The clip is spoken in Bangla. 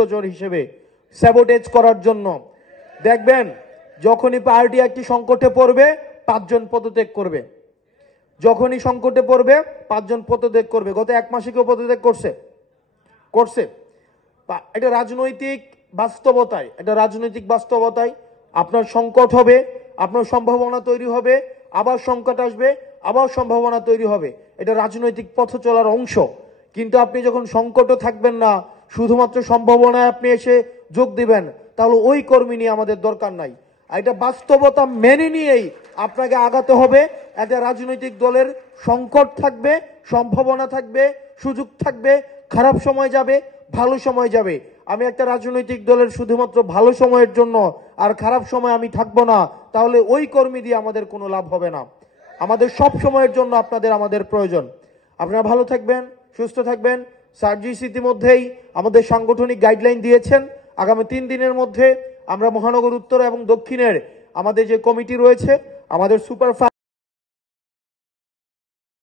গুপ্তচর হিসেবে স্যাবোটেজ করার জন্য। দেখবেন যখনই পার্টি একটি সংকটে পড়বে 5 জন পদত্যাগ করবে, যখনই সংকটে পড়বে 5 জন পদত্যাগ করবে। গত 1 মাসে কেউ পদত্যাগ করছে? এটা রাজনৈতিক বাস্তবতায় আপনার সংকট হবে, আপনার সম্ভাবনা তৈরি হবে, আবার সংকট আসবে, আবার সম্ভাবনা তৈরি হবে। এটা রাজনৈতিক পথ চলার অংশ। কিন্তু আপনি যখন সংকটও থাকবেন না, শুধুমাত্র সম্ভাবনায় আপনি এসে যোগ দিবেন, তাহলে ওই কর্মী নিয়ে আমাদের দরকার নাই। এটা বাস্তবতা মেনে নিয়েই আপনাকে আগাতে হবে। একটা রাজনৈতিক দলের সংকট থাকবে, সম্ভাবনা থাকবে, সুযোগ থাকবে, খারাপ সময় যাবে, ভালো সময় যাবে। আমি একটা রাজনৈতিক দলের শুধুমাত্র ভালো সময়ের জন্য আর খারাপ সময় আমি থাকবো না, তাহলে ওই কর্মী দিয়ে আমাদের কোনো লাভ হবে না। আমাদের সব সময়ের জন্য আমাদের প্রয়োজন। আপনারা ভালো থাকবেন, সুস্থ থাকবেন। সার্জিস ইতিমধ্যেই আমাদের সাংগঠনিক গাইডলাইন দিয়েছেন। আগামী 3 দিনের মধ্যে আমরা মহানগর উত্তর এবং দক্ষিণের আমাদের যে কমিটি রয়েছে, আমাদের সুপার